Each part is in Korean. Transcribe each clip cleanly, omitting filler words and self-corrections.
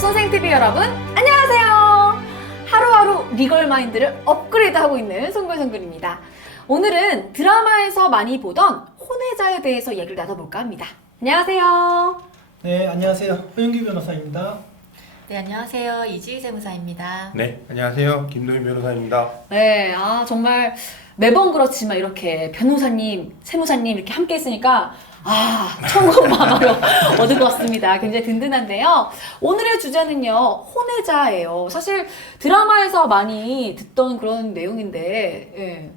법선생TV 여러분 안녕하세요. 하루하루 리걸 마인드를 업그레이드하고 있는 송글송글입니다. 오늘은 드라마에서 많이 보던 혼외자에 대해서 얘기를 나눠볼까 합니다. 안녕하세요. 네, 안녕하세요. 허윤기 변호사입니다. 네, 안녕하세요. 이지희 세무사입니다. 네, 안녕하세요. 김도윤 변호사입니다. 네, 정말 매번 그렇지만 이렇게 변호사님, 세무사님 이렇게 함께 있으니까 천국만으로 얻을 것 같습니다. 굉장히 든든한데요. 오늘의 주제는요, 혼외자예요. 사실 드라마에서 많이 듣던 그런 내용인데, 예.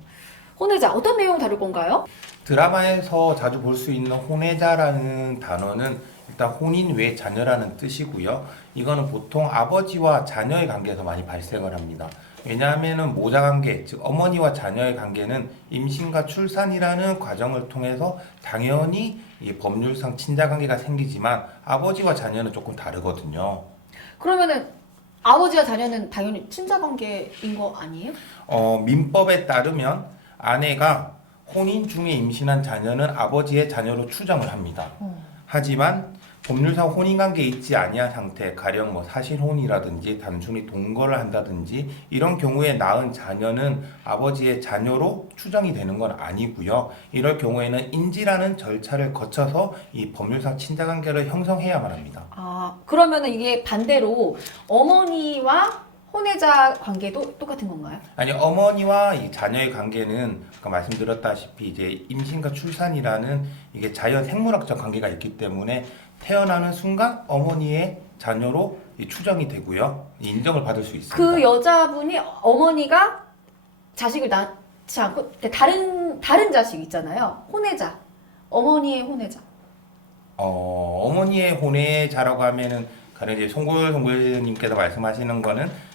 혼외자 어떤 내용 다룰 건가요? 드라마에서 자주 볼 수 있는 혼외자라는 단어는 일단 혼인 외 자녀라는 뜻이고요. 이거는 보통 아버지와 자녀의 관계에서 많이 발생을 합니다. 왜냐하면 모자관계, 즉 어머니와 자녀의 관계는 임신과 출산이라는 과정을 통해서 당연히 이 법률상 친자관계가 생기지만 아버지와 자녀는 조금 다르거든요. 그러면은 아버지와 자녀는 당연히 친자관계인 거 아니에요? 민법에 따르면 아내가 혼인 중에 임신한 자녀는 아버지의 자녀로 추정을 합니다. 하지만 법률상 혼인관계에 있지 아니한 상태, 가령 뭐 사실혼이라든지 단순히 동거를 한다든지 이런 경우에 낳은 자녀는 아버지의 자녀로 추정이 되는 건 아니고요. 이럴 경우에는 인지라는 절차를 거쳐서 이 법률상 친자관계를 형성해야만 합니다. 그러면은 이게 반대로 어머니와 혼외자 관계도 똑같은 건가요? 아니, 어머니와 이 자녀의 관계는 아까 말씀드렸다시피 이제 임신과 출산이라는 이게 자연 생물학적 관계가 있기 때문에 태어나는 순간 어머니의 자녀로 추정이 되고요. 인정을 받을 수 있습니다. 그 여자분이 어머니가 자식을 낳지 않고 다른 자식 있잖아요. 혼외자. 어머니의 혼외자. 어머니의 혼외자라고 하면은 가령 이제 송글송글님께서 말씀하시는 거는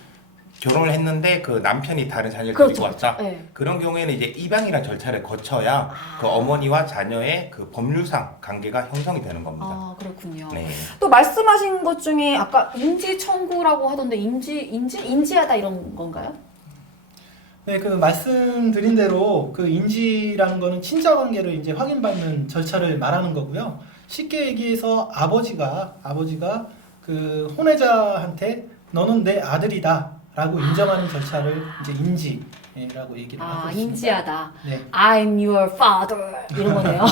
결혼을 했는데 그 남편이 다른 자녀를 데리고 왔다. 네. 그런 경우에는 이제 입양이라는 절차를 거쳐야 그 어머니와 자녀의 그 법률상 관계가 형성이 되는 겁니다. 그렇군요. 네. 또 말씀하신 것 중에 아까 인지 청구라고 하던데 인지하다 이런 건가요? 네, 그 말씀드린 대로 그 인지라는 거는 친자 관계를 이제 확인받는 절차를 말하는 거고요. 쉽게 얘기해서 아버지가 그 혼외자한테 너는 내 아들이다. 라고 인정하는 절차를 이제 인지라고 얘기를 하고 있습니다. 인지하다. 네. I'm your father 이런 거네요.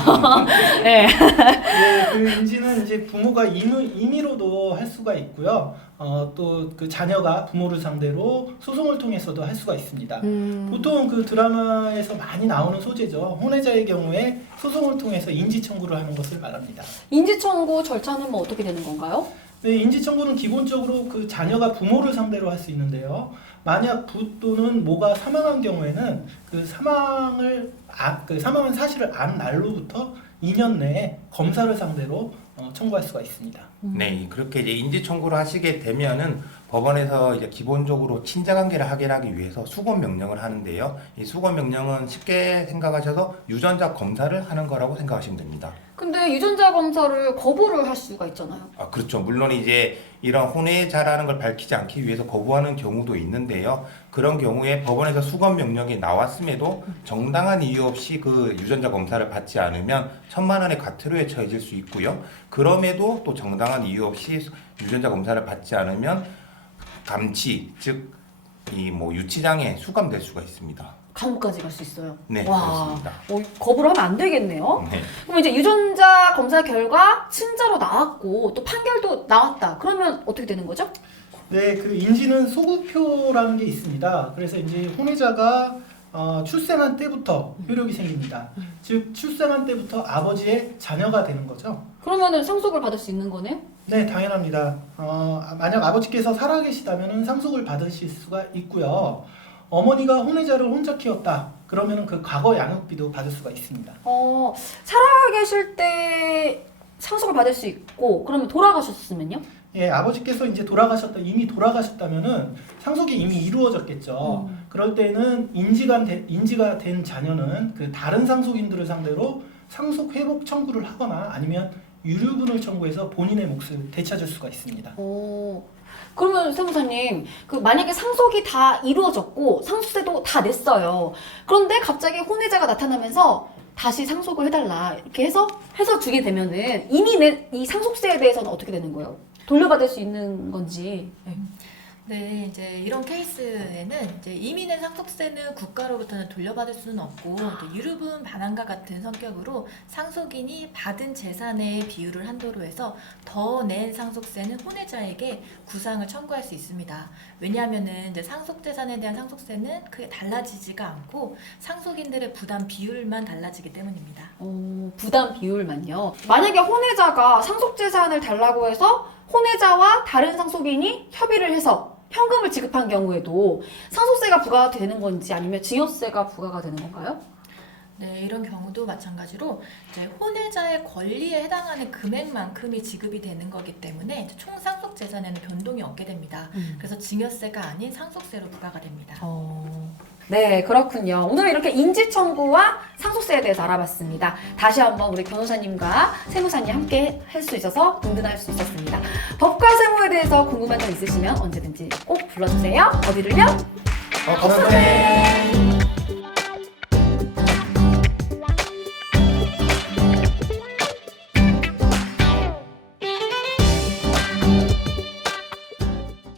네. 네, 그 인지는 이제 부모가 임의로도 할 수가 있고요. 또 그 자녀가 부모를 상대로 소송을 통해서도 할 수가 있습니다. 보통 그 드라마에서 많이 나오는 소재죠. 혼외자의 경우에 소송을 통해서 인지 청구를 하는 것을 말합니다. 인지 청구 절차는 뭐 어떻게 되는 건가요? 네, 인지 청구는 기본적으로 그 자녀가 부모를 상대로 할 수 있는데요. 만약 부 또는 모가 사망한 경우에는 그 사망한 사실을 안 날로부터 2년 내에 검사를 상대로 청구할 수가 있습니다. 네, 그렇게 이제 인지 청구를 하시게 되면은 법원에서 이제 기본적으로 친자관계를 확인하기 위해서 수권 명령을 하는데요. 이 수권 명령은 쉽게 생각하셔서 유전자 검사를 하는 거라고 생각하시면 됩니다. 근데 유전자 검사를 거부를 할 수가 있잖아요. 그렇죠. 물론 이제 이런 혼외자라는 걸 밝히지 않기 위해서 거부하는 경우도 있는데요. 그런 경우에 법원에서 수권 명령이 나왔음에도 정당한 이유 없이 그 유전자 검사를 받지 않으면 1,000만 원의 과태료에 처해질 수 있고요. 그럼에도 또 정당한 이유 없이 유전자 검사를 받지 않으면 감치, 즉 이 뭐 유치장에 수감될 수가 있습니다. 감옥까지 갈 수 있어요. 네, 와, 그렇습니다. 거부를 하면 안 되겠네요. 네. 그럼 이제 유전자 검사 결과 친자로 나왔고 또 판결도 나왔다. 그러면 어떻게 되는 거죠? 네, 그 인지는 소급표라는 게 있습니다. 그래서 이제 혼외자가 출생한 때부터 효력이 생깁니다. 즉 출생한 때부터 아버지의 자녀가 되는 거죠. 그러면은 상속을 받을 수 있는 거네? 네, 당연합니다. 만약 아버지께서 살아계시다면 상속을 받으실 수가 있고요. 어머니가 혼외자를 혼자 키웠다. 그러면 그 과거 양육비도 받을 수가 있습니다. 살아계실 때 상속을 받을 수 있고 그러면 돌아가셨으면요? 예, 아버지께서 이제 이미 돌아가셨다면은 상속이 이미 이루어졌겠죠. 그럴 때는 인지가 된 자녀는 그 다른 상속인들을 상대로 상속 회복 청구를 하거나 아니면 유류분을 청구해서 본인의 몫을 되찾을 수가 있습니다. 그러면 세무사님, 만약에 상속이 다 이루어졌고 상속세도 다 냈어요. 그런데 갑자기 혼외자가 나타나면서 다시 상속을 해달라 이렇게 해서 주게 되면은 이미 낸 이 상속세에 대해서는 어떻게 되는 거예요? 돌려받을 수 있는 건지. 네, 이제 이런 케이스에는 이제 이미 낸 상속세는 국가로부터는 돌려받을 수는 없고 또 유류분 반환과 같은 성격으로 상속인이 받은 재산의 비율을 한도로 해서 더 낸 상속세는 혼외자에게 구상을 청구할 수 있습니다. 왜냐하면은 이제 상속 재산에 대한 상속세는 크게 달라지지가 않고 상속인들의 부담 비율만 달라지기 때문입니다. 부담 비율만요. 만약에 혼외자가 상속 재산을 달라고 해서 혼외자와 다른 상속인이 협의를 해서 현금을 지급한 경우에도 상속세가 부과가 되는 건지 아니면 증여세가 부과가 되는 건가요? 네, 이런 경우도 마찬가지로 이제 혼외자의 권리에 해당하는 금액만큼이 지급이 되는 거기 때문에 이제 총 상속 재산에는 변동이 없게 됩니다. 그래서 증여세가 아닌 상속세로 부과가 됩니다. 네, 그렇군요. 오늘 이렇게 인지 청구와 상속세에 대해서 알아봤습니다. 다시 한번 우리 변호사님과 세무사님 함께 할 수 있어서 든든할 수 있었습니다. 법과 세무에 대해서 궁금한 점 있으시면 언제든지 꼭 불러주세요. 어디를요? 법사님.